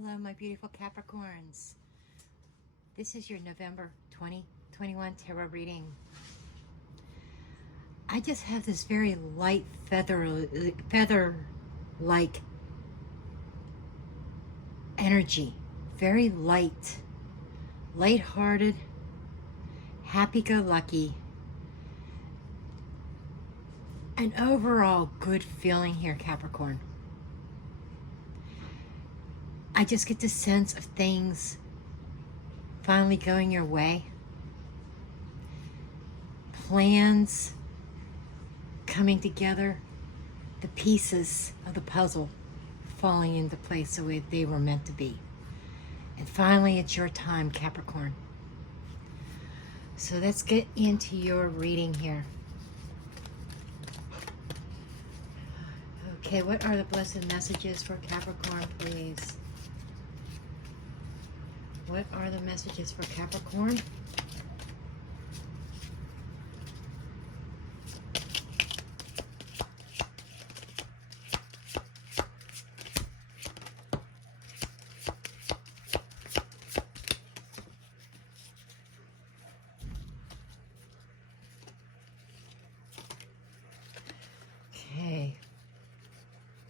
Hello, my beautiful Capricorns. This is your November 2021 tarot reading. I just have this very light feather-like energy. Very light, light-hearted, happy-go-lucky, an overall good feeling here, Capricorn. I just get the sense of things finally going your way. Plans coming together, the pieces of the puzzle falling into place the way they were meant to be. And finally, it's your time, Capricorn. So let's get into your reading here. Okay, what are the blessed messages for Capricorn, please? What are the messages for Capricorn? Okay.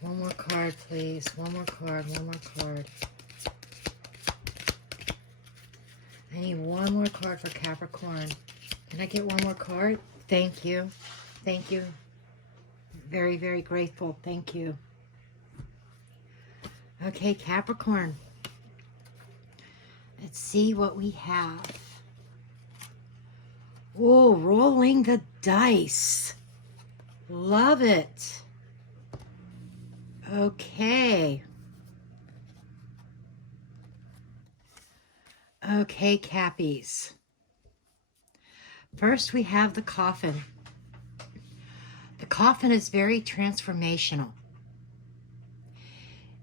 One more card, please. One more card, one more card. I need one more card for Capricorn. Can I get one more card? Thank you. Thank you. Very, very grateful. Thank you. Okay, Capricorn. Let's see what we have. Oh, rolling the dice. Love it. Okay. Okay, Cappies. First, we have the coffin. The coffin is very transformational.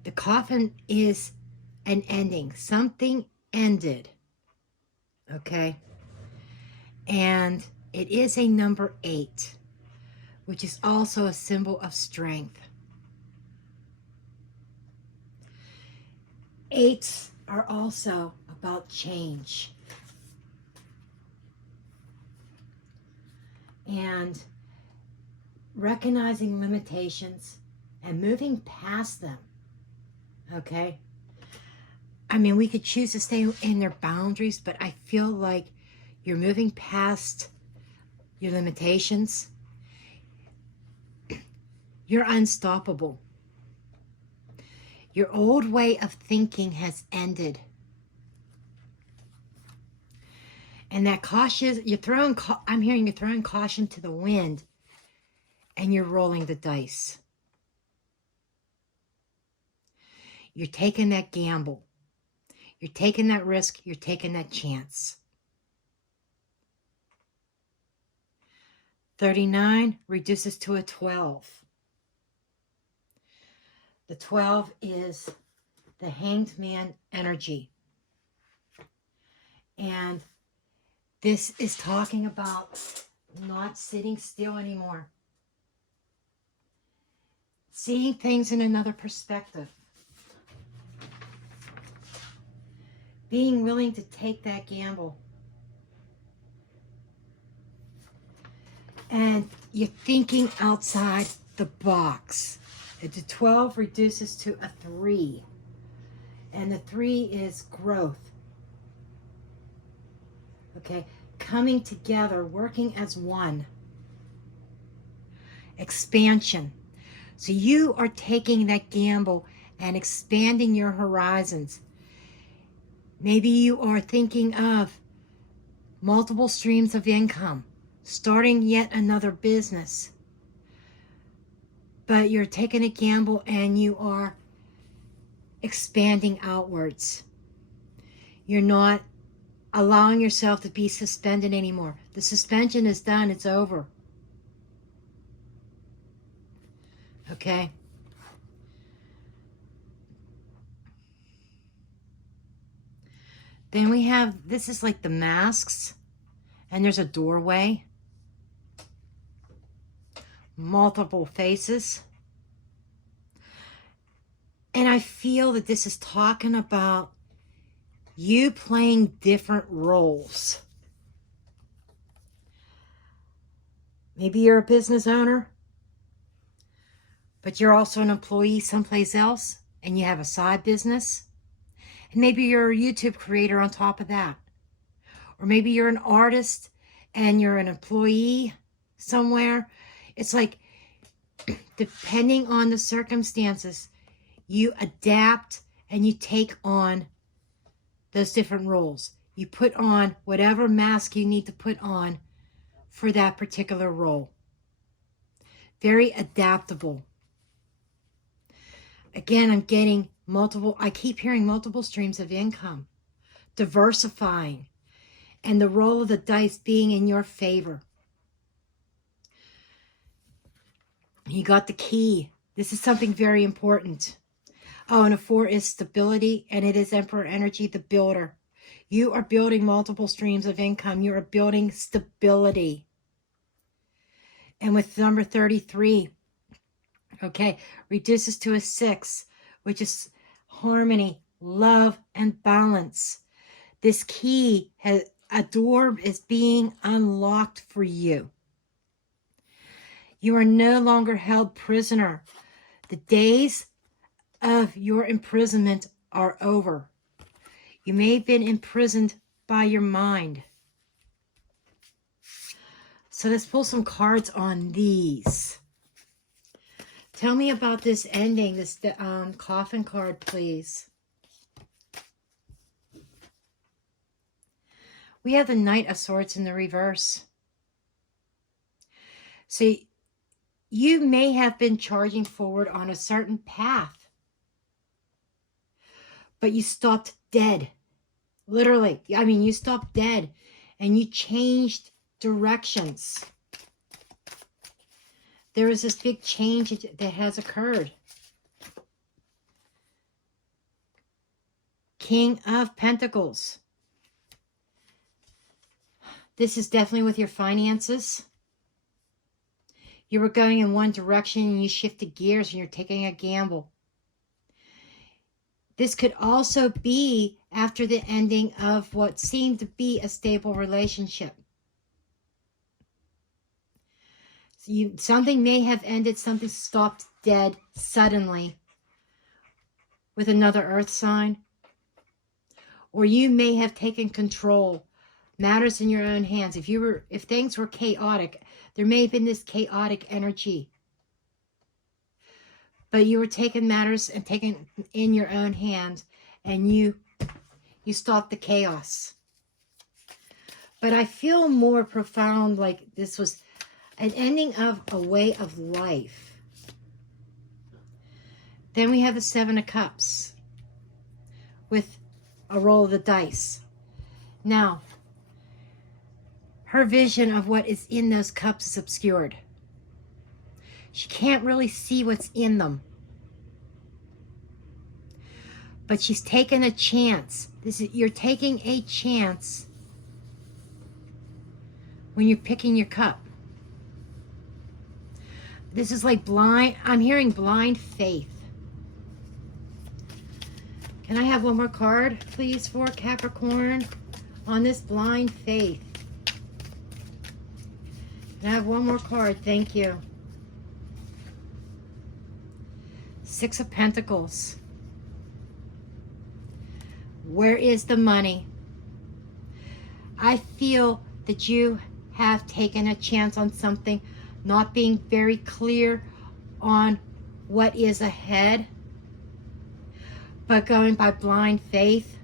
The coffin is an ending. Something ended. Okay? And it is a number 8, which is also a symbol of strength. 8s are also about change and recognizing limitations and moving past them. Okay? I mean, we could choose to stay in their boundaries, but I feel like you're moving past your limitations. You're unstoppable. Your old way of thinking has ended. And that caution, I'm hearing you're throwing caution to the wind and you're rolling the dice. You're taking that gamble. You're taking that risk. You're taking that chance. 39 reduces to a 12. The 12 is the Hanged Man energy. And this is talking about not sitting still anymore. Seeing things in another perspective. Being willing to take that gamble. And you're thinking outside the box. The 12 reduces to a 3. And the 3 is growth. Okay, coming together, working as one. Expansion. So you are taking that gamble and expanding your horizons. Maybe you are thinking of multiple streams of income, starting yet another business. But you're taking a gamble and you are expanding outwards. You're not allowing yourself to be suspended anymore. The suspension is done. It's over. Okay? Then we have, this is like the masks. And there's a doorway. Multiple faces. And I feel that this is talking about you playing different roles. Maybe you're a business owner, but you're also an employee someplace else, and you have a side business. And maybe you're a YouTube creator on top of that. Or maybe you're an artist and you're an employee somewhere. It's like, depending on the circumstances, you adapt and you take on those different roles. You put on whatever mask you need to put on for that particular role. Very adaptable. Again, I'm getting I keep hearing multiple streams of income. Diversifying. And the roll of the dice being in your favor. You got the key. This is something very important. Oh, and a 4 is stability, and it is Emperor energy, the builder. You are building multiple streams of income. You are building stability. And with number 33, okay, reduces to a 6, which is harmony, love, and balance. This key a door is being unlocked for you. You are no longer held prisoner. The days of your imprisonment are over. You may have been imprisoned by your mind. So let's pull some cards on these. Tell me about this ending, this coffin card, please. We have the Knight of Swords in the reverse. So you may have been charging forward on a certain path, but you stopped dead. Literally. I mean, you stopped dead and you changed directions. There is this big change that has occurred. King of Pentacles. This is definitely with your finances. You were going in one direction and you shifted gears and you're taking a gamble. This could also be after the ending of what seemed to be a stable relationship. Something may have ended, something stopped dead suddenly with another earth sign. Or you may have taken control. Matters in your own hands. If things were chaotic, there may have been this chaotic energy. But you were taking matters and taking in your own hands, and you stopped the chaos. But I feel more profound, like this was an ending of a way of life. Then we have the 7 of Cups with a roll of the dice. Now, her vision of what is in those cups is obscured. She can't really see what's in them. But she's taken a chance. You're taking a chance when you're picking your cup. This is like I'm hearing blind faith. Can I have one more card, please, for Capricorn on this blind faith? Can I have one more card? Thank you. 6 of Pentacles. Where is the money? I feel that you have taken a chance on something, not being very clear on what is ahead, but going by blind faith.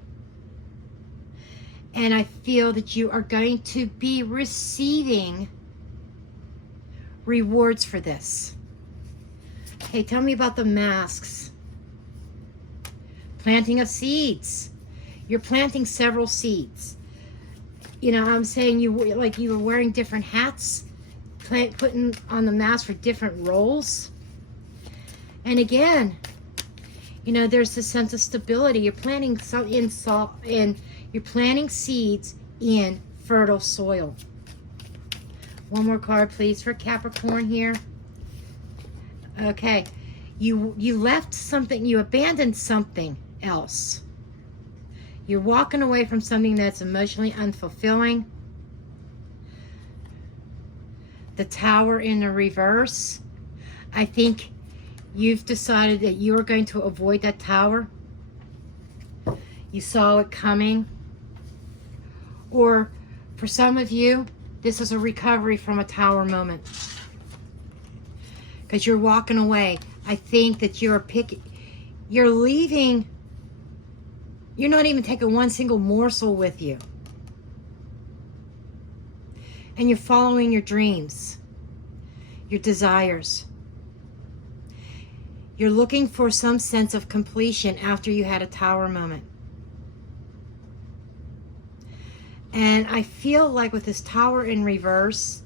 And I feel that you are going to be receiving rewards for this. Okay, tell me about the masks. Planting of seeds. You're planting several seeds. You know, I'm saying you were wearing different hats, putting on the mask for different roles. And again, you know, there's this sense of stability. You're planting you're planting seeds in fertile soil. One more card, please, for Capricorn here. Okay. You left something, you abandoned something else. You're walking away from something that's emotionally unfulfilling. The Tower in the reverse. I think you've decided that you are going to avoid that Tower. You saw it coming. Or for some of you, this is a recovery from a Tower moment. Because you're walking away. I think that you're leaving. You're not even taking one single morsel with you. And you're following your dreams, your desires. You're looking for some sense of completion after you had a Tower moment. And I feel like with this Tower in reverse,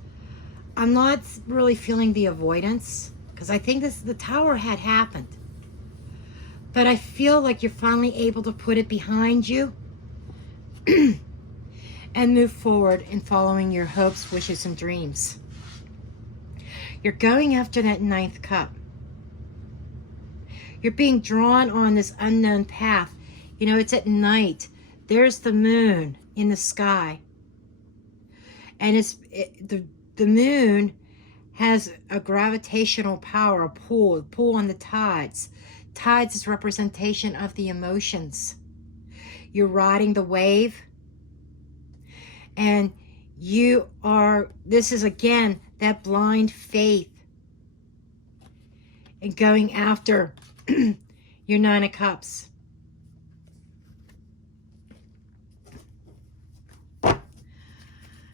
I'm not really feeling the avoidance, because I think the Tower had happened. But I feel like you're finally able to put it behind you and move forward in following your hopes, wishes, and dreams. You're going after that 9th cup. You're being drawn on this unknown path. You know, it's at night. There's the moon in the sky. And the moon has a gravitational power, a pull on the tides. Tides is representation of the emotions. You're riding the wave. And this is again, that blind faith. And going after your 9 of Cups.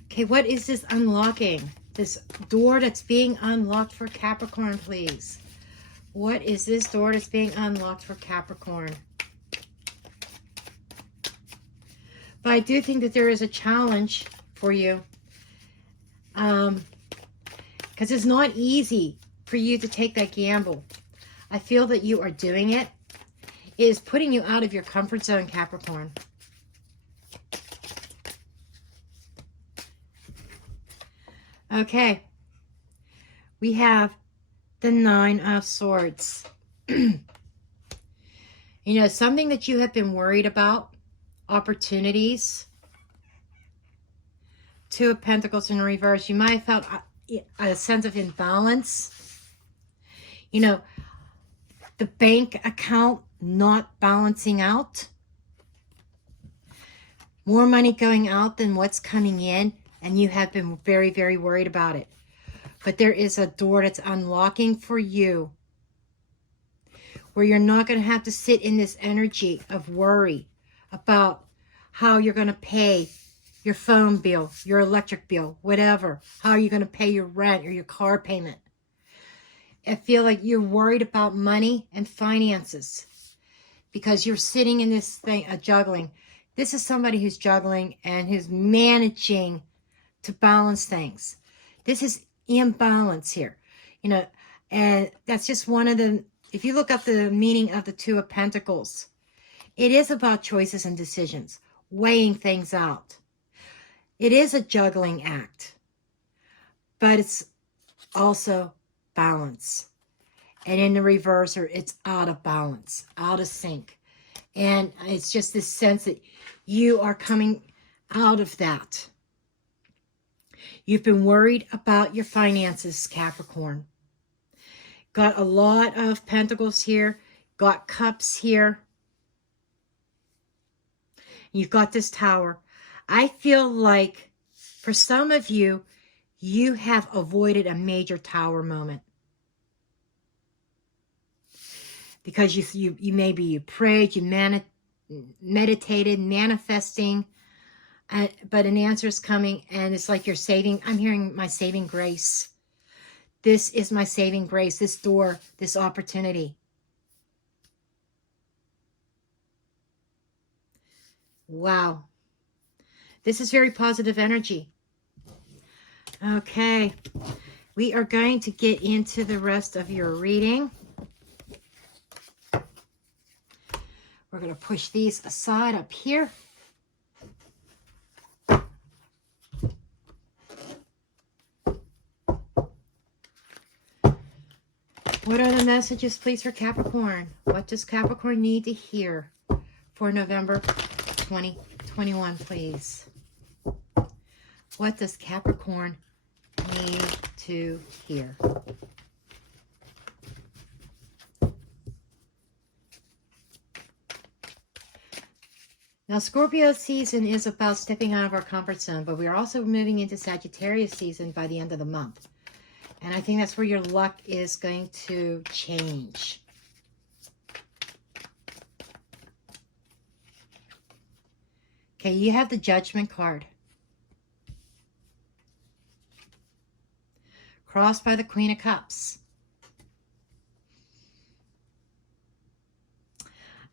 Okay, what is this unlocking? This door that's being unlocked for Capricorn, please. What is this door that's being unlocked for Capricorn? But I do think that there is a challenge for you. Because it's not easy for you to take that gamble. I feel that you are doing it. It is putting you out of your comfort zone, Capricorn. Okay. We have the 9 of Swords. You know, something that you have been worried about, opportunities. 2 of Pentacles in reverse. You might have felt a sense of imbalance. You know, the bank account not balancing out. More money going out than what's coming in, and you have been very, very worried about it. But there is a door that's unlocking for you where you're not going to have to sit in this energy of worry about how you're going to pay your phone bill, your electric bill, whatever, how you're going to pay your rent or your car payment. I feel like you're worried about money and finances because you're sitting in this thing, juggling. This is somebody who's juggling and who's managing to balance things. This is imbalance here, you know, and that's just one of the, if you look up the meaning of the 2 of Pentacles, it is about choices and decisions, weighing things out. It is a juggling act, but it's also balance. And in the reverser, it's out of balance, out of sync. And it's just this sense that you are coming out of that. You've been worried about your finances, Capricorn. Got a lot of Pentacles here. Got Cups here. You've got this Tower. I feel like for some of you, you have avoided a major Tower moment. Because you maybe you prayed, you meditated, manifesting, but an answer is coming, and it's like you're saving. I'm hearing my saving grace. This is my saving grace. This door, this opportunity. Wow. This is very positive energy. Okay. We are going to get into the rest of your reading. We're going to push these aside up here. What are the messages, please, for Capricorn? What does Capricorn need to hear for November 2021, please? What does Capricorn need to hear? Now, Scorpio season is about stepping out of our comfort zone, but we are also moving into Sagittarius season by the end of the month. And I think that's where your luck is going to change. Okay, you have the Judgment card. Crossed by the Queen of Cups.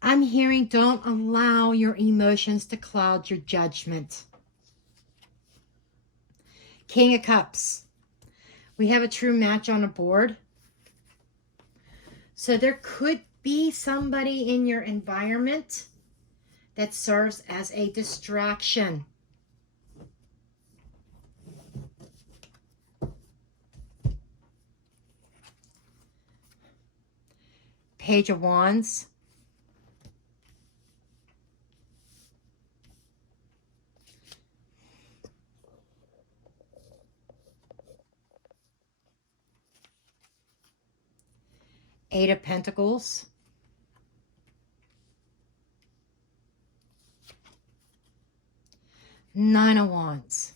I'm hearing don't allow your emotions to cloud your judgment. King of Cups. We have a true match on the board. So there could be somebody in your environment that serves as a distraction. Page of Wands. Eight of Pentacles. Nine of Wands.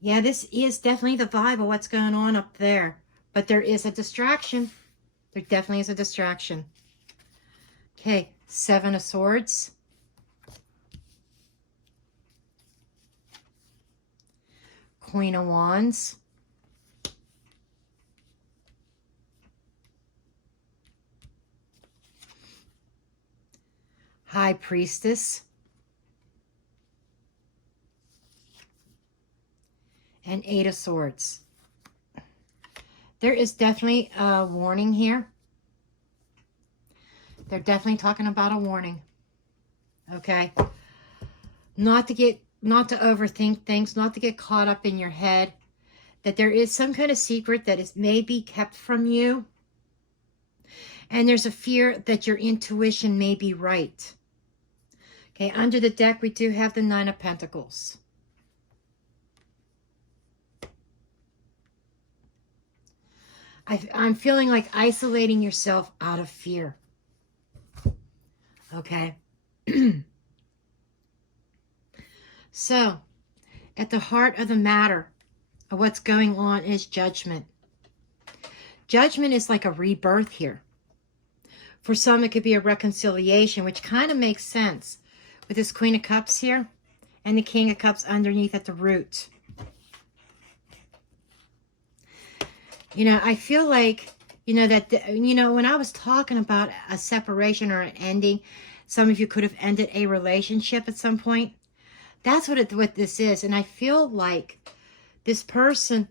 Yeah, this is definitely the vibe of what's going on up there. But there is a distraction. There definitely is a distraction. Okay, Seven of Swords. Queen of Wands. High Priestess. And Eight of Swords. There is definitely a warning here. They're definitely talking about a warning. Okay? Not to overthink things, not to get caught up in your head. That there is some kind of secret that is maybe kept from you. And there's a fear that your intuition may be right. Okay, under the deck, we do have the Nine of Pentacles. I'm feeling like isolating yourself out of fear. Okay. So, at the heart of the matter of what's going on is judgment. Judgment is like a rebirth here. For some, it could be a reconciliation, which kind of makes sense with this Queen of Cups here and the King of Cups underneath at the root. You know, I feel like, when I was talking about a separation or an ending, some of you could have ended a relationship at some point. That's what this is. And I feel like this person,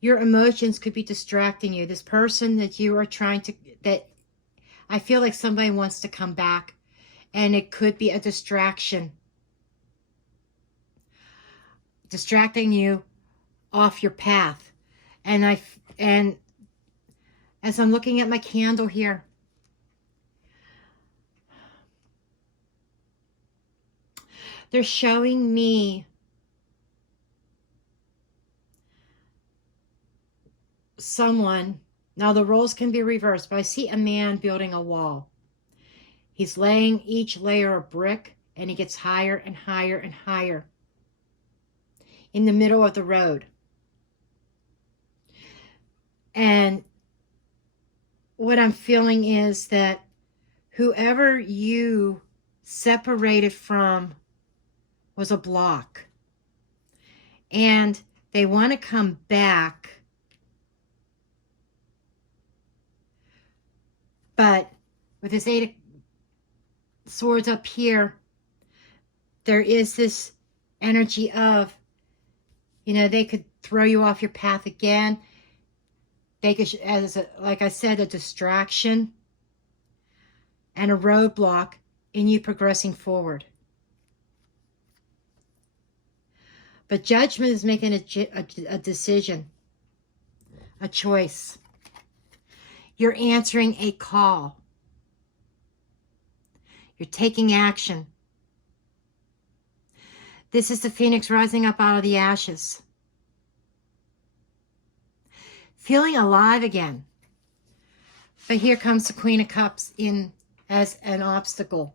your emotions could be distracting you. This person that you are I feel like somebody wants to come back, and it could be a distraction. Distracting you off your path. And as I'm looking at my candle here, they're showing me someone. Now the roles can be reversed, but I see a man building a wall. He's laying each layer of brick, and he gets higher and higher and higher in the middle of the road. And what I'm feeling is that whoever you separated from was a block. And they want to come back. But with this Eight of Swords up here, there is this energy of, they could throw you off your path again. They could, like I said, a distraction and a roadblock in you progressing forward. But judgment is making a decision. a choice. You're answering a call. You're taking action. This is the phoenix rising up out of the ashes. Feeling alive again. But here comes the Queen of Cups in as an obstacle.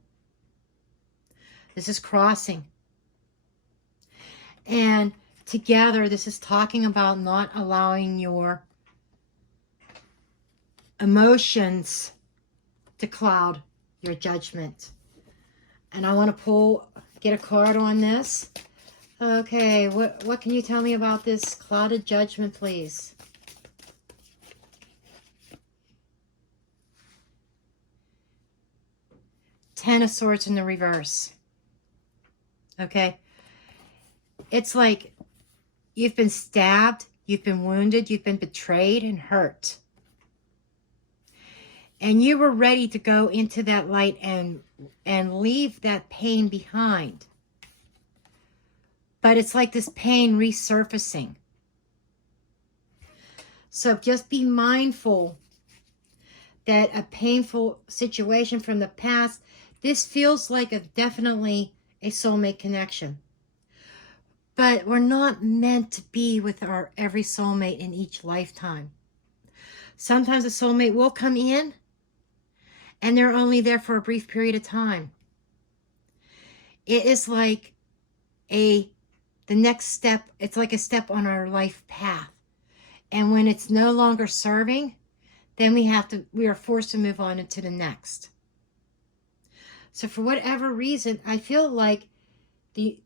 This is crossing. And together, this is talking about not allowing your emotions to cloud your judgment. And I want to get a card on this. Okay, what can you tell me about this clouded judgment, please? Ten of Swords in the reverse. Okay. It's like you've been stabbed, you've been wounded, you've been betrayed and hurt. And you were ready to go into that light and leave that pain behind. But it's like this pain resurfacing. So just be mindful that a painful situation from the past, this feels like definitely a soulmate connection. But we're not meant to be with our every soulmate in each lifetime. Sometimes a soulmate will come in and they're only there for a brief period of time. It is like the next step. It's like a step on our life path. And when it's no longer serving, then we are forced to move on into the next. So for whatever reason, I feel like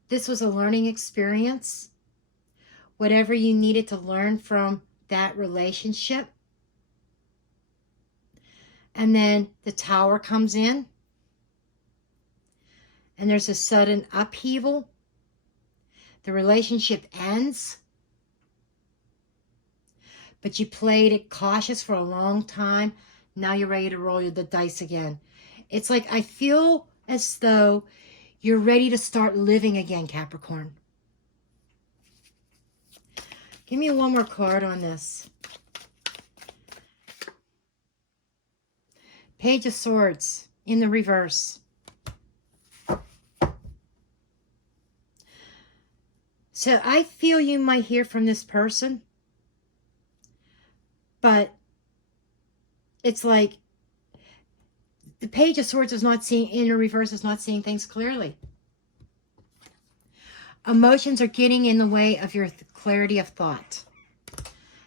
this was a learning experience. Whatever you needed to learn from that relationship. And then the Tower comes in. And there's a sudden upheaval. The relationship ends. But you played it cautious for a long time. Now you're ready to roll the dice again. It's like I feel as though you're ready to start living again, Capricorn. Give me one more card on this. Page of Swords in the reverse. So I feel you might hear from this person, but it's like the Page of Swords is not seeing, in the reverse, is not seeing things clearly. Emotions are getting in the way of your clarity of thought.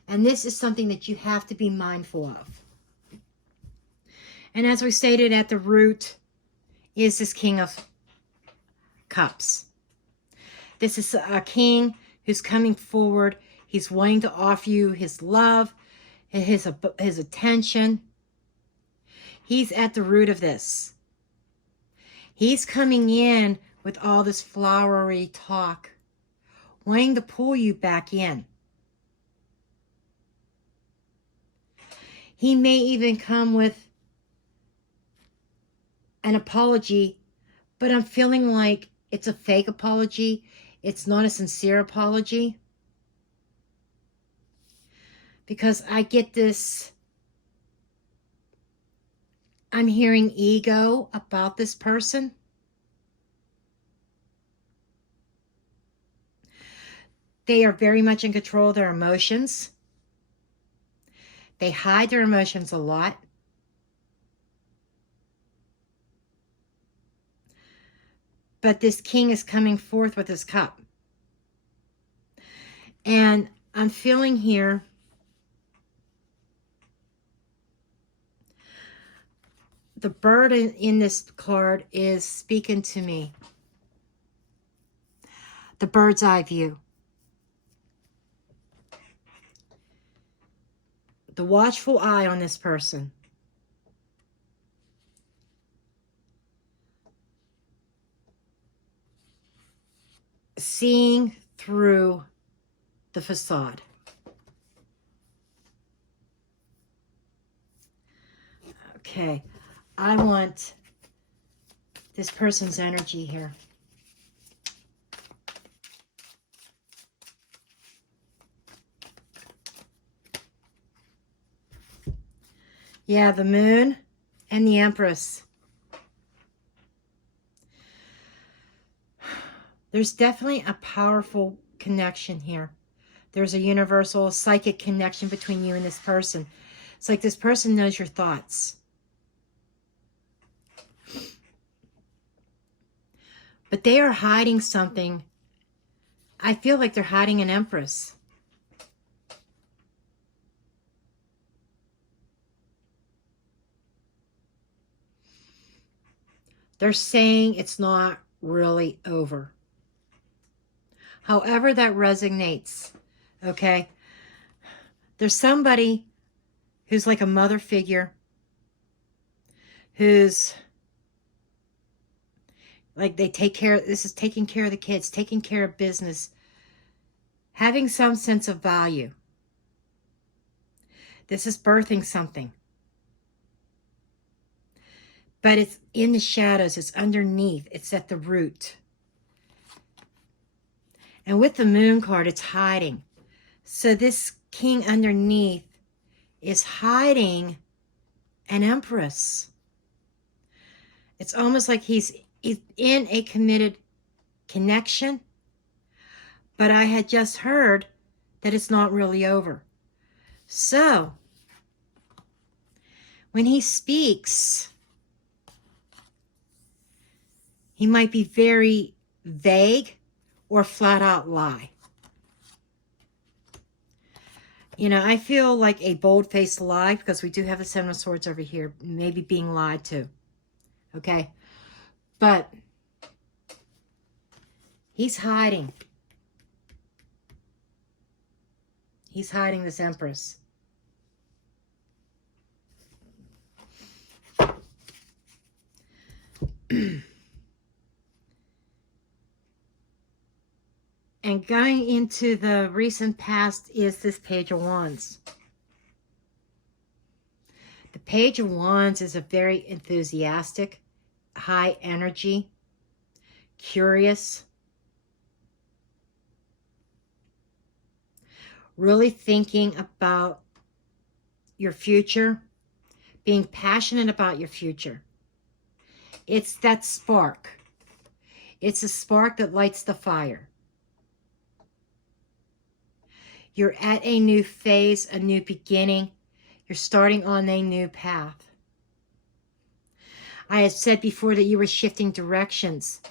And this is something that you have to be mindful of. And as we stated, at the root is this King of Cups. This is a king who's coming forward. He's wanting to offer you his love, his attention. He's at the root of this. He's coming in with all this flowery talk, wanting to pull you back in. He may even come with an apology, but I'm feeling like it's a fake apology. It's not a sincere apology. Because I get this, I'm hearing ego about this person. They are very much in control of their emotions. They hide their emotions a lot. But this king is coming forth with his cup. And I'm feeling here the bird in this card is speaking to me. The bird's eye view. The watchful eye on this person. Seeing through the facade. Okay, I want this person's energy here. Yeah, the Moon and the Empress. There's definitely a powerful connection here. There's a universal psychic connection between you and this person. It's like this person knows your thoughts. But they are hiding something. I feel like they're hiding an Empress. They're saying it's not really over. However that resonates, okay? There's somebody who's like a mother figure, who's like they take care, this is taking care of the kids, taking care of business, having some sense of value. This is birthing something. But it's in the shadows, it's underneath, it's at the root. And with the Moon card, it's hiding. So this king underneath is hiding an Empress. It's almost like he's in a committed connection, but I had just heard that it's not really over. So, when he speaks, he might be very vague or flat out lie. You know, I feel like a bold-faced lie, because we do have the Seven of Swords over here, maybe being lied to. Okay? But he's hiding. He's hiding this Empress. And going into the recent past is this Page of Wands. The Page of Wands is a very enthusiastic, high energy, curious, really thinking about your future, being passionate about your future. It's that spark. It's a spark that lights the fire. You're at a new phase, a new beginning. You're starting on a new path. I had said before that you were shifting directions.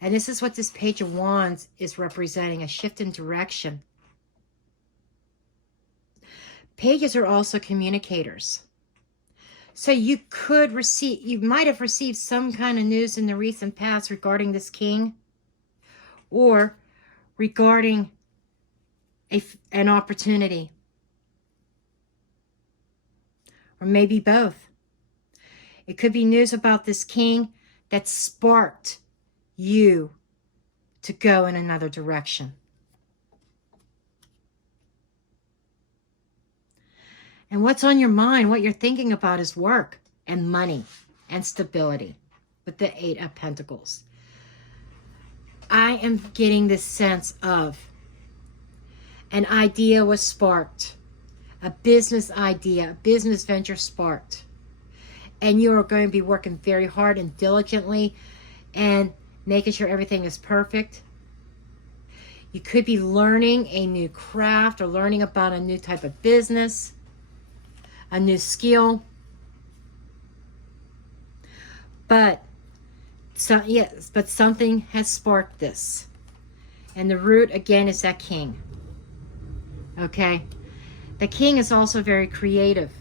And this is what this Page of Wands is representing, a shift in direction. Pages are also communicators. So you might have received some kind of news in the recent past regarding this king, or regarding an opportunity, or maybe both. It could be news about this king that sparked you to go in another direction. And what's on your mind, what you're thinking about, is work and money and stability with the Eight of Pentacles. I am getting this sense of an idea was sparked, a business idea, a business venture sparked. And you are going to be working very hard and diligently and making sure everything is perfect. You could be learning a new craft or learning about a new type of business, a new skill. But something has sparked this. And the root, again, is that king. Okay? The king is also very creative.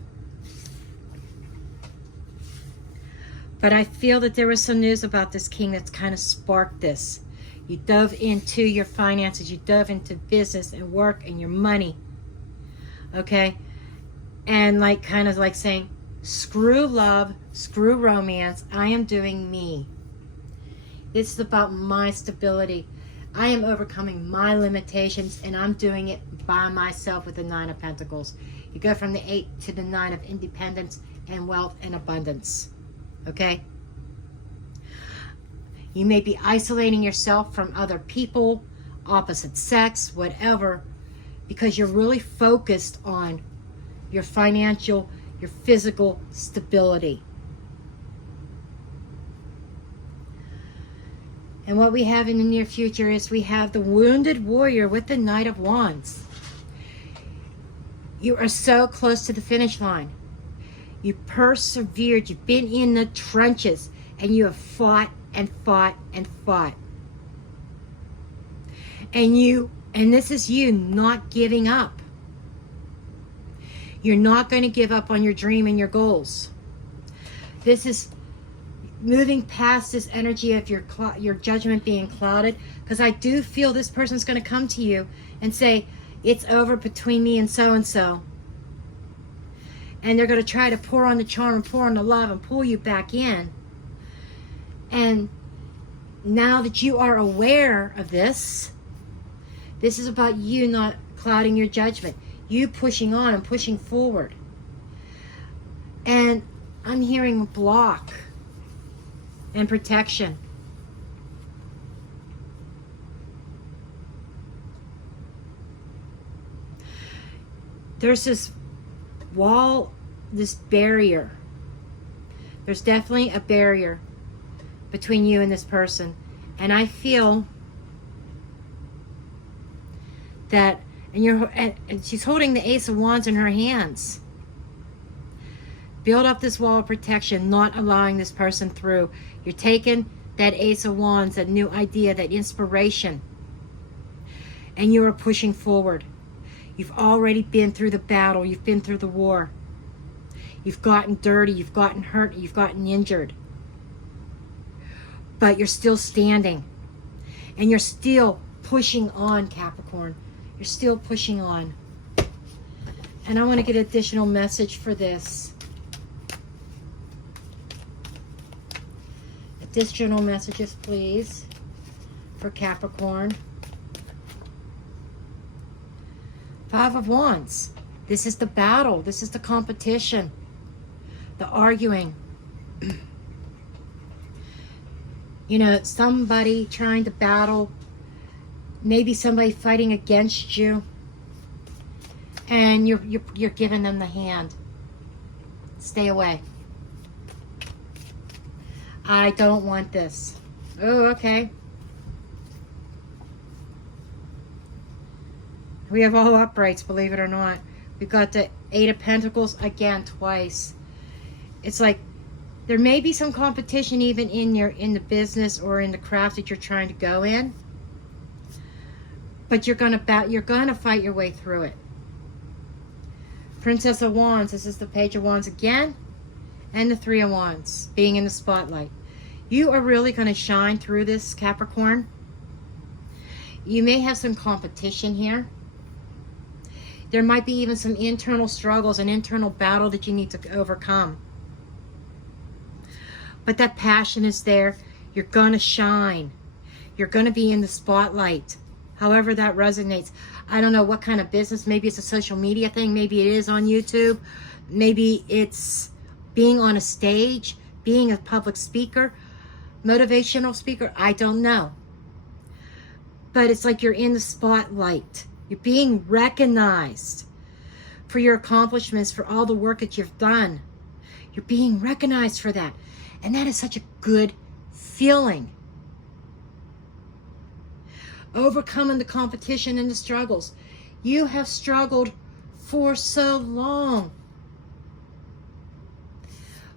But I feel that there was some news about this king that's kind of sparked this. You dove into your finances. You dove into business and work and your money. Okay? And kind of like saying, screw love, screw romance. I am doing me. This is about my stability. I am overcoming my limitations, and I'm doing it by myself with the Nine of Pentacles. You go from the 8 to the 9 of independence and wealth and abundance. Okay? You may be isolating yourself from other people, opposite sex, whatever, because you're really focused on your financial, your physical stability. And what we have in the near future is we have the wounded warrior with the Knight of Wands. You are so close to the finish line. You persevered. You've been in the trenches and you have fought and fought and fought. And this is you not giving up. You're not going to give up on your dream and your goals. This is moving past this energy of your judgment being clouded, because I do feel this person's going to come to you and say, it's over between me and so-and-so. And they're going to try to pour on the charm and pour on the love and pull you back in. And now that you are aware of this, this is about you not clouding your judgment. You pushing on and pushing forward. And I'm hearing block and protection. There's this wall, this barrier. There's definitely a barrier between you and this person. And I feel that, and she's holding the Ace of Wands in her hands. Build up this wall of protection, not allowing this person through. You're taking that Ace of Wands, that new idea, that inspiration, and you are pushing forward. You've already been through the battle. You've been through the war. You've gotten dirty. You've gotten hurt. You've gotten injured. But you're still standing. And you're still pushing on, Capricorn. You're still pushing on. And I want to get additional message for this. Additional messages, please, for Capricorn. Five of Wands. This is the battle. This is the competition. The arguing. You know, somebody trying to battle. Maybe somebody fighting against you. And you're giving them the hand. Stay away. I don't want this. Oh, okay. We have all uprights, believe it or not. We've got the Eight of Pentacles again twice. It's like there may be some competition even in the business or in the craft that you're trying to go in. But you're gonna fight your way through it. Princess of Wands. This is the Page of Wands again, and the Three of Wands being in the spotlight. You are really going to shine through this, Capricorn. You may have some competition here. There might be even some internal struggles, an internal battle that you need to overcome. But that passion is there. You're going to shine. You're going to be in the spotlight. However that resonates. I don't know what kind of business. Maybe it's a social media thing. Maybe it is on YouTube. Maybe it's being on a stage, being a public speaker, motivational speaker. I don't know. But it's like you're in the spotlight. You're being recognized for your accomplishments, for all the work that you've done. You're being recognized for that. And that is such a good feeling. Overcoming the competition and the struggles. You have struggled for so long.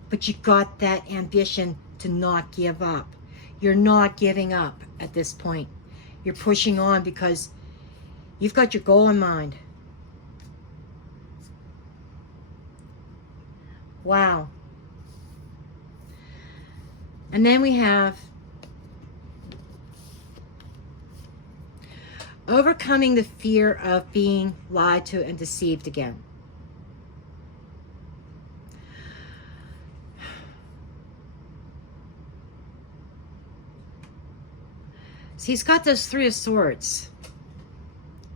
But you got that ambition to not give up. You're not giving up at this point. You're pushing on because you've got your goal in mind. Wow. And then we have overcoming the fear of being lied to and deceived again. See, he's got those Three of Swords.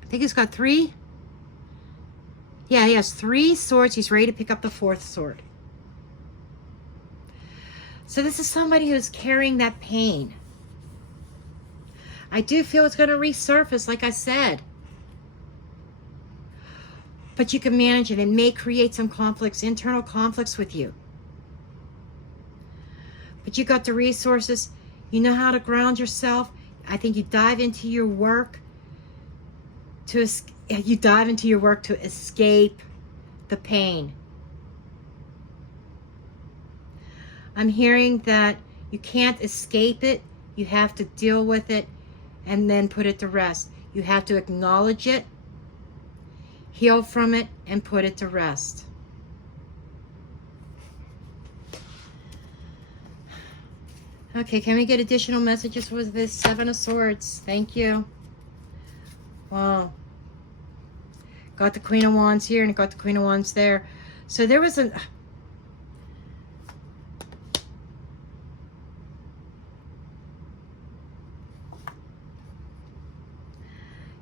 I think he's got three. Yeah, he has 3 swords. He's ready to pick up the 4th sword. So this is somebody who's carrying that pain. I do feel it's going to resurface, like I said. but you can manage it. It may create some conflicts, internal conflicts with you. But you got the resources. You know how to ground yourself. I think you dive into your work to escape the pain. I'm hearing that you can't escape it. You have to deal with it and then put it to rest. You have to acknowledge it, heal from it, and put it to rest. Okay, can we get additional messages with this Seven of Swords? Thank you. Wow. Got the Queen of Wands here and got the Queen of Wands there. So there was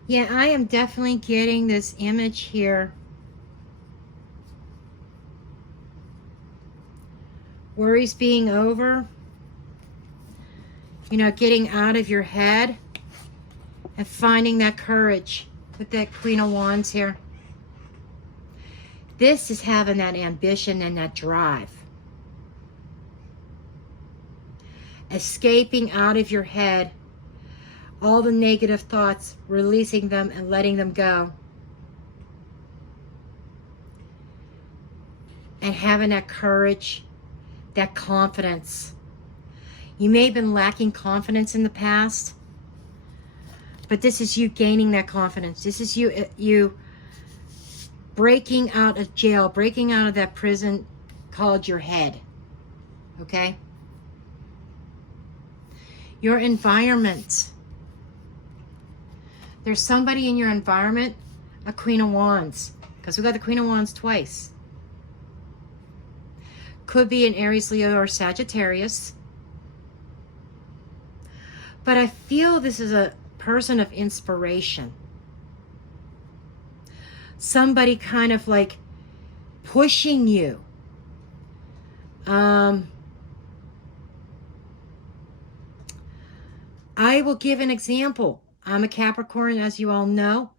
yeah, I am definitely getting this image here. Worries being over. You know, getting out of your head and finding that courage with that Queen of Wands here. This is having that ambition and that drive. Escaping out of your head all the negative thoughts, releasing them and letting them go. And having that courage, that confidence. You may have been lacking confidence in the past, but this is you gaining that confidence. This is you breaking out of jail, breaking out of that prison called your head. Okay? Your environment. There's somebody in your environment, a Queen of Wands, because we got the Queen of Wands twice. Could be an Aries, Leo, or Sagittarius. But I feel this is a person of inspiration. Somebody kind of like pushing you. I will give an example. I'm a Capricorn, as you all know.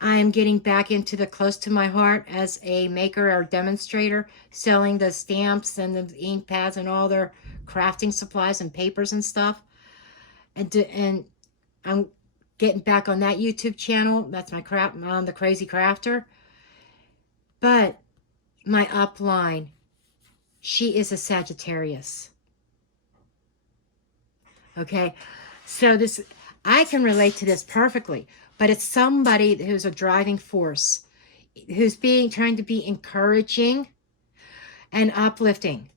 I am getting back into the close to my heart as a maker or demonstrator, selling the stamps and the ink pads and all their crafting supplies and papers and stuff. And I'm getting back on that YouTube channel. That's my crap. I'm on the Crazy Crafter. But my upline, she is a Sagittarius. Okay, so this, I can relate to this perfectly. But it's somebody who's a driving force, who's trying to be encouraging and uplifting.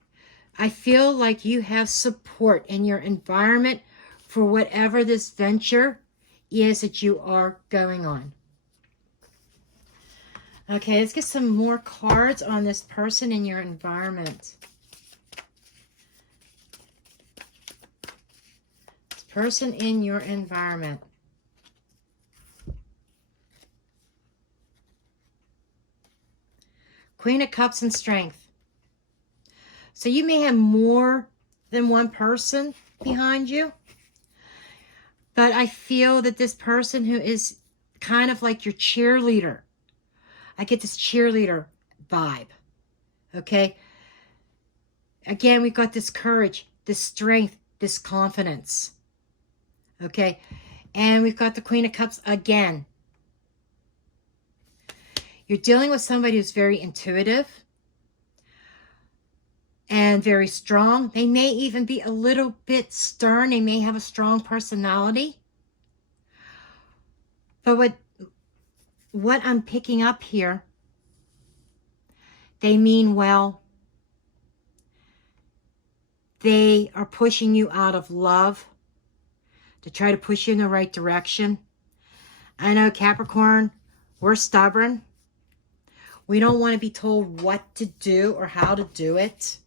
I feel like you have support in your environment for whatever this venture is that you are going on. Okay, let's get some more cards on this person in your environment. This person in your environment. Queen of Cups and Strength. So you may have more than one person behind you. But I feel that this person who is kind of like your cheerleader. I get this cheerleader vibe. Okay? Again, we've got this courage, this strength, this confidence. Okay? And we've got the Queen of Cups again. You're dealing with somebody who's very intuitive and very strong. They may even be a little bit stern. They may have a strong personality. But what I'm picking up here, they mean well. They are pushing you out of love to try to push you in the right direction. I know, Capricorn, we're stubborn. We don't want to be told what to do or how to do it.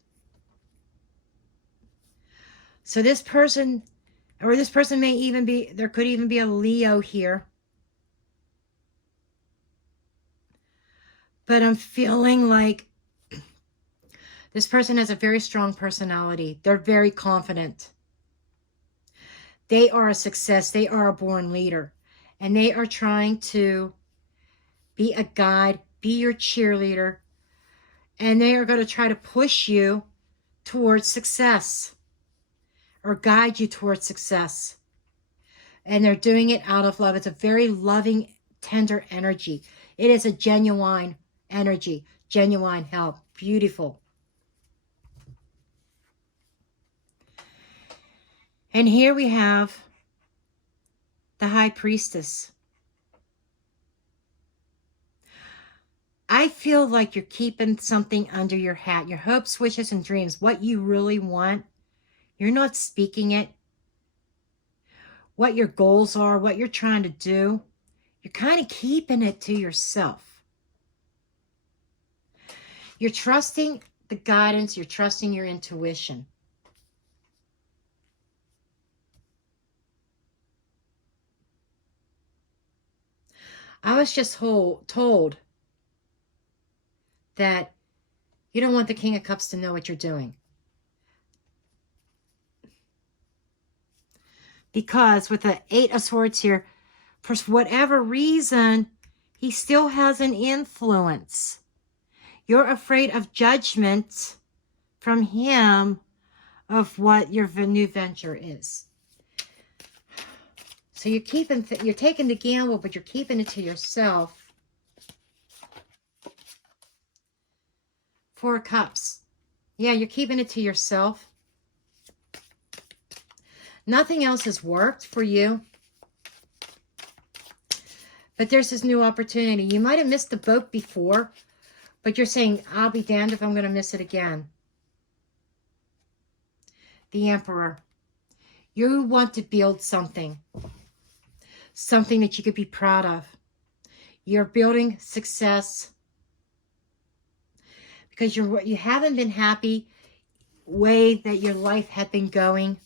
So this person, or this person may even be, there could even be a Leo here. But I'm feeling like this person has a very strong personality. They're very confident. They are a success. They are a born leader. And they are trying to be a guide be your cheerleader, and they are going to try to push you towards success or guide you towards success. And they're doing it out of love. It's a very loving, tender energy. It is a genuine energy, genuine help. Beautiful. And here we have the High Priestess. I feel like you're keeping something under your hat. Your hopes, wishes, and dreams. What you really want. You're not speaking it. What your goals are, what you're trying to do. You're kind of keeping it to yourself. You're trusting the guidance. You're trusting your intuition. I was just told that you don't want the King of Cups to know what you're doing. Because with the Eight of Swords here, for whatever reason, he still has an influence. You're afraid of judgment from him of what your new venture is. So you're taking the gamble, but you're keeping it to yourself. Four of Cups. Yeah, you're keeping it to yourself. Nothing else has worked for you. But there's this new opportunity. You might have missed the boat before, but you're saying, I'll be damned if I'm going to miss it again. The Emperor. You want to build something. Something that you could be proud of. You're building success. Because you haven't been happy way that your life had been going.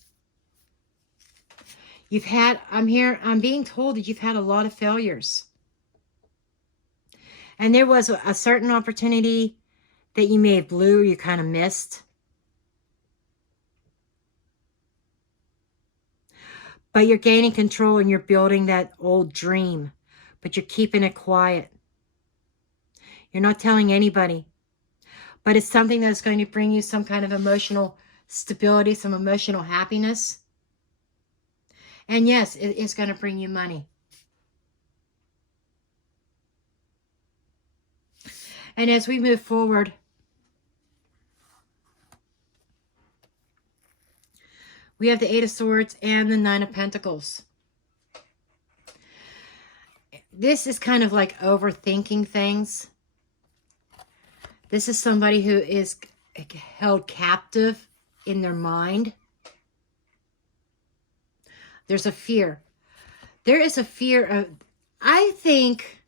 You've had, I'm being told that you've had a lot of failures. And there was a certain opportunity that you may have blew or you kind of missed. But you're gaining control and you're building that old dream. But you're keeping it quiet. You're not telling anybody. But it's something that's going to bring you some kind of emotional stability, some emotional happiness. And yes, it is going to bring you money. And as we move forward, we have the Eight of Swords and the Nine of Pentacles. This is kind of like overthinking things. This is somebody who is held captive in their mind. There's a fear. There is a fear of, I think,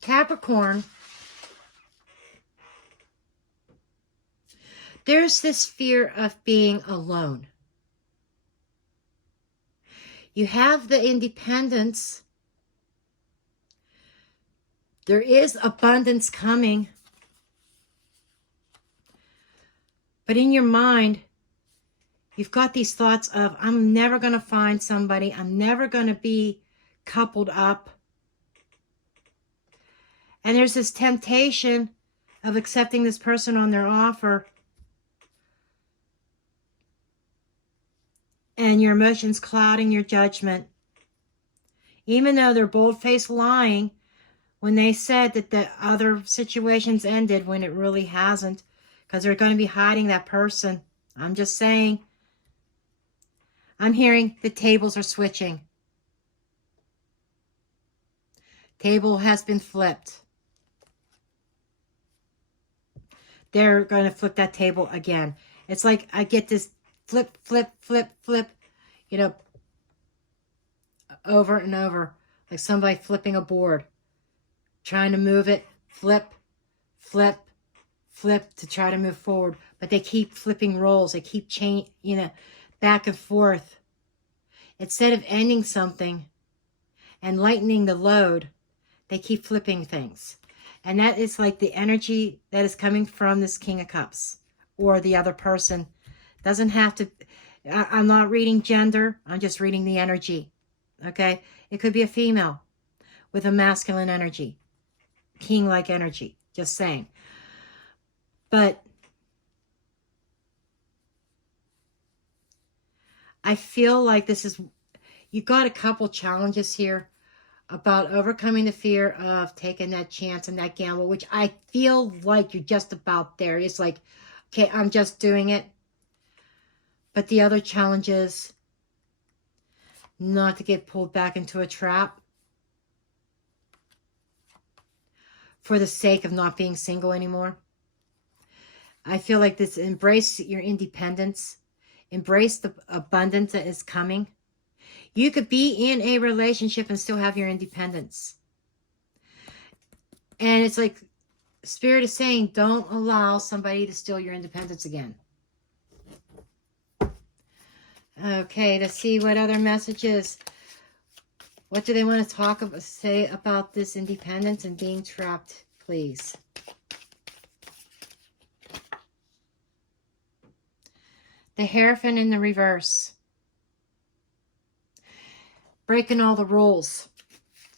Capricorn, there's this fear of being alone. You have the independence. There is abundance coming. But in your mind, you've got these thoughts of, I'm never going to find somebody. I'm never going to be coupled up. And there's this temptation of accepting this person on their offer. And your emotions clouding your judgment. Even though they're bold-faced lying when they said that the other situations ended when it really hasn't. Because they're going to be hiding that person. I'm just saying. I'm hearing the tables are switching. Table has been flipped. They're going to flip that table again. It's like I get this flip, flip, flip, flip, you know, over and over. Like somebody flipping a board. Trying to move it. Flip, flip, flip to try to move forward. But they keep flipping rolls. They keep back and forth. Instead of ending something and lightening the load, they keep flipping things. And that is like the energy that is coming from this King of Cups or the other person. Doesn't have to, I'm not reading gender. I'm just reading the energy. Okay? It could be a female with a masculine energy. king-like energy. Just saying. But I feel like this is, you got a couple challenges here about overcoming the fear of taking that chance and that gamble, which I feel like you're just about there. It's like, okay, I'm just doing it. But the other challenge is not to get pulled back into a trap for the sake of not being single anymore. I feel like this, embrace your independence. Embrace the abundance that is coming. You could be in a relationship and still have your independence. And it's like Spirit is saying, don't allow somebody to steal your independence again. Okay, let's see what other messages. What do they want to talk about, say about this independence and being trapped, please? The Hierophant in the reverse. Breaking all the rules.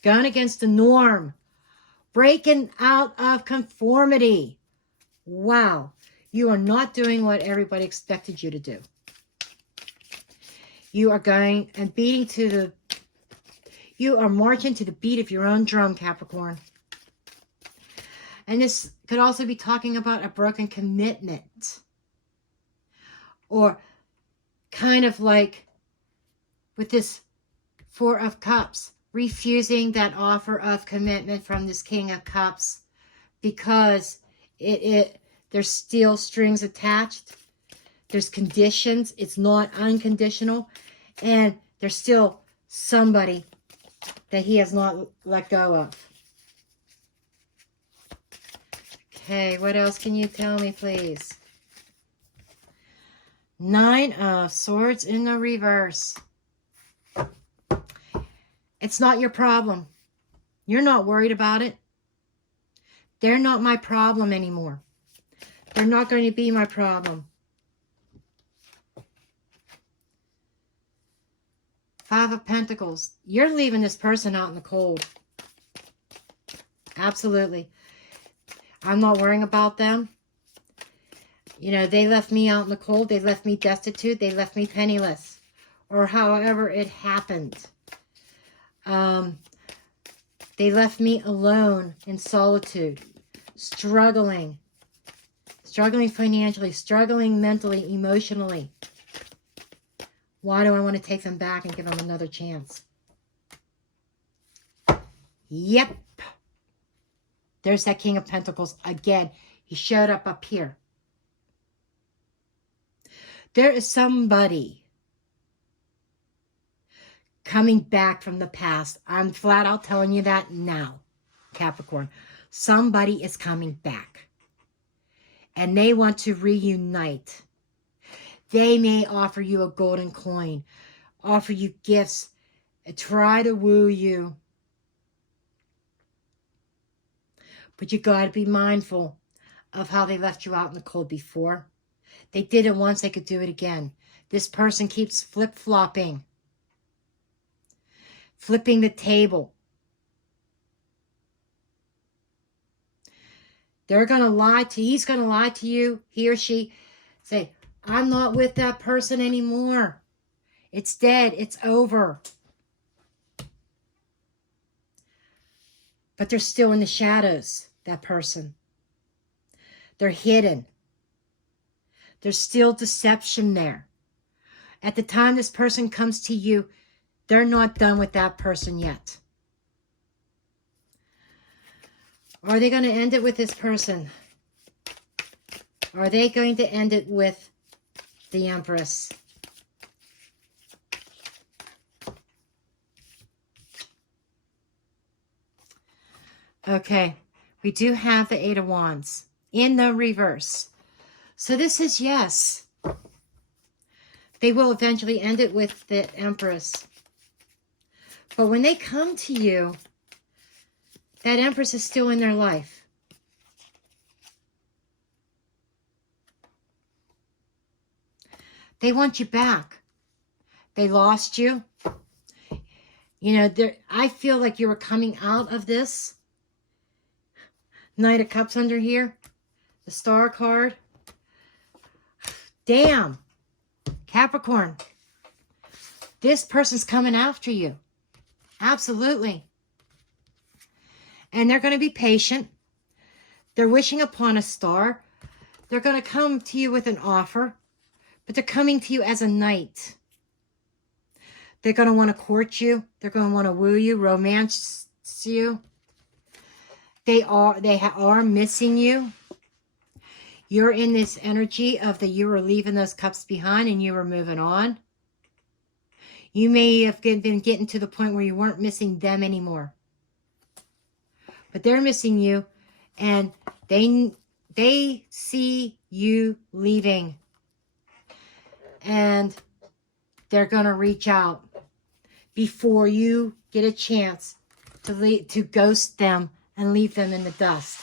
Going against the norm. Breaking out of conformity. Wow. You are not doing what everybody expected you to do. You are going and beating to the... You are marching to the beat of your own drum, Capricorn. And this could also be talking about a broken commitment. Or kind of like with this Four of Cups, refusing that offer of commitment from this King of Cups because there's still strings attached. There's conditions. It's not unconditional. And there's still somebody that he has not let go of. Okay, what else can you tell me, please? Nine of Swords in the reverse. It's not your problem. You're not worried about it. They're not my problem anymore. They're not going to be my problem. Five of Pentacles. You're leaving this person out in the cold. Absolutely. I'm not worrying about them. You know, they left me out in the cold. They left me destitute. They left me penniless. Or however it happened. They left me alone in solitude. Struggling. Struggling financially. Struggling mentally, emotionally. Why do I want to take them back and give them another chance? Yep. There's that King of Pentacles again. He showed up here. There is somebody coming back from the past. I'm flat out telling you that now, Capricorn. Somebody is coming back. And they want to reunite. They may offer you a golden coin, offer you gifts, try to woo you. But you got to be mindful of how they left you out in the cold before. They did it once, they could do it again. This person keeps flip-flopping. Flipping the table. They're going to lie to you. He's going to lie to you. He or she. Say, I'm not with that person anymore. It's dead. It's over. But they're still in the shadows, that person. They're hidden. There's still deception there. At the time this person comes to you, they're not done with that person yet. Are they going to end it with this person? Are they going to end it with the Empress? Okay, we do have the Eight of Wands in the reverse. So this is yes. They will eventually end it with the Empress. But when they come to you, that Empress is still in their life. They want you back. They lost you. You know, I feel like you were coming out of this Knight of Cups under here. The Star card. Damn. Capricorn. This person's coming after you. Absolutely. And they're going to be patient. They're wishing upon a star. They're going to come to you with an offer. But they're coming to you as a knight. They're going to want to court you. They're going to want to woo you, romance you. They are missing you. You're in this energy of that you were leaving those cups behind and you were moving on. You may have been getting to the point where you weren't missing them anymore. But they're missing you, and they see you leaving. And they're going to reach out before you get a chance to ghost them and leave them in the dust.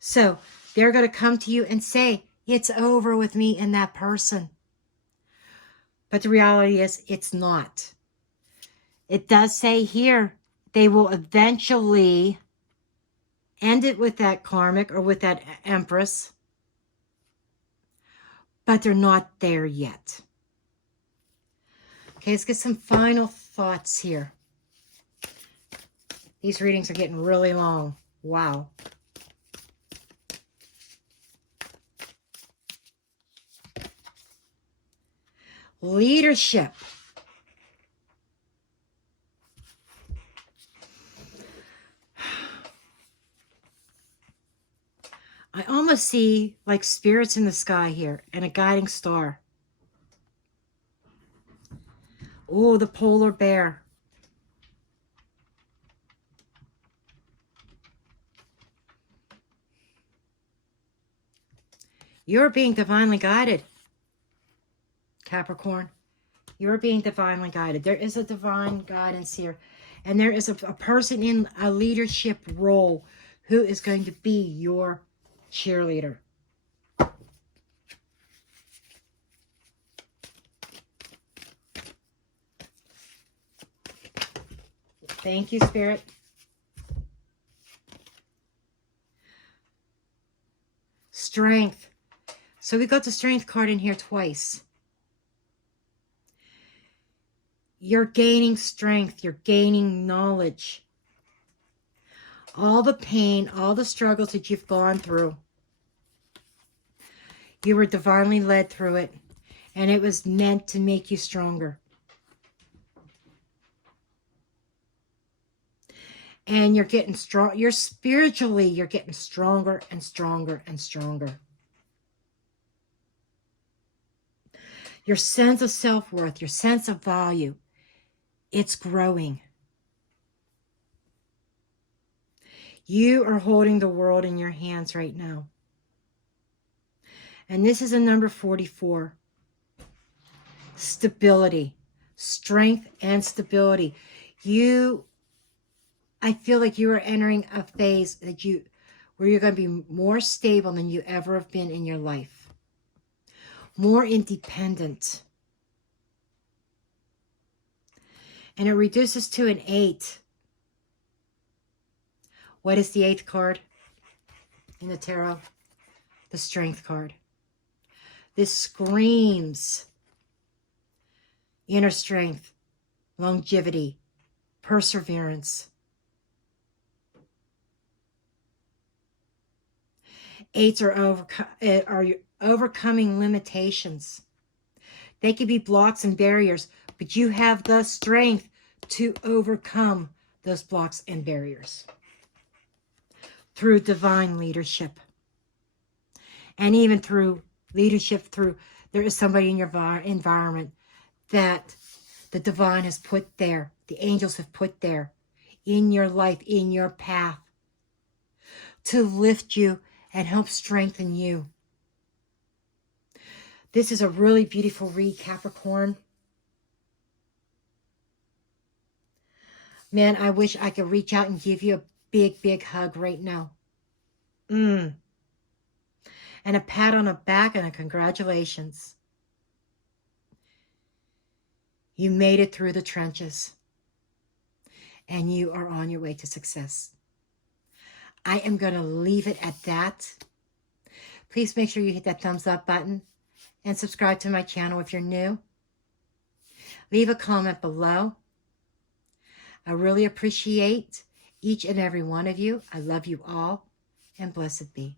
So they're going to come to you and say, it's over with me and that person. But the reality is, it's not. It does say here, they will eventually end it with that karmic or with that empress. But they're not there yet. Okay, let's get some final thoughts here. These readings are getting really long. Wow. Leadership. I almost see like spirits in the sky here and a guiding star. Oh, the polar bear. You're being divinely guided, Capricorn. You're being divinely guided. There is a divine guidance here. And there is a person in a leadership role who is going to be your cheerleader. Thank you, Spirit. Strength. So we got the Strength card in here twice. You're gaining strength. You're gaining knowledge. All the pain, all the struggles that you've gone through, you were divinely led through it, and it was meant to make you stronger. And you're getting strong. You're spiritually, you're getting stronger and stronger and stronger. Your sense of self-worth, your sense of value, it's growing. You are holding the world in your hands right now. And this is a number 44. Stability. Strength and stability. I feel like you are entering a phase where you're going to be more stable than you ever have been in your life. More independent. And it reduces to an 8. What is the 8th card in the tarot? The Strength card. This screams inner strength, longevity, perseverance. 8s are overcoming limitations. They could be blocks and barriers, but you have the strength to overcome those blocks and barriers through divine leadership. And even through leadership, there is somebody in your environment that the divine has put there, the angels have put there in your life, in your path, to lift you and help strengthen you. This is a really beautiful read, Capricorn. Man, I wish I could reach out and give you a big, big hug right now. And a pat on the back and a congratulations. You made it through the trenches. And you are on your way to success. I am going to leave it at that. Please make sure you hit that thumbs up button and subscribe to my channel if you're new. Leave a comment below. I really appreciate each and every one of you. I love you all, and blessed be.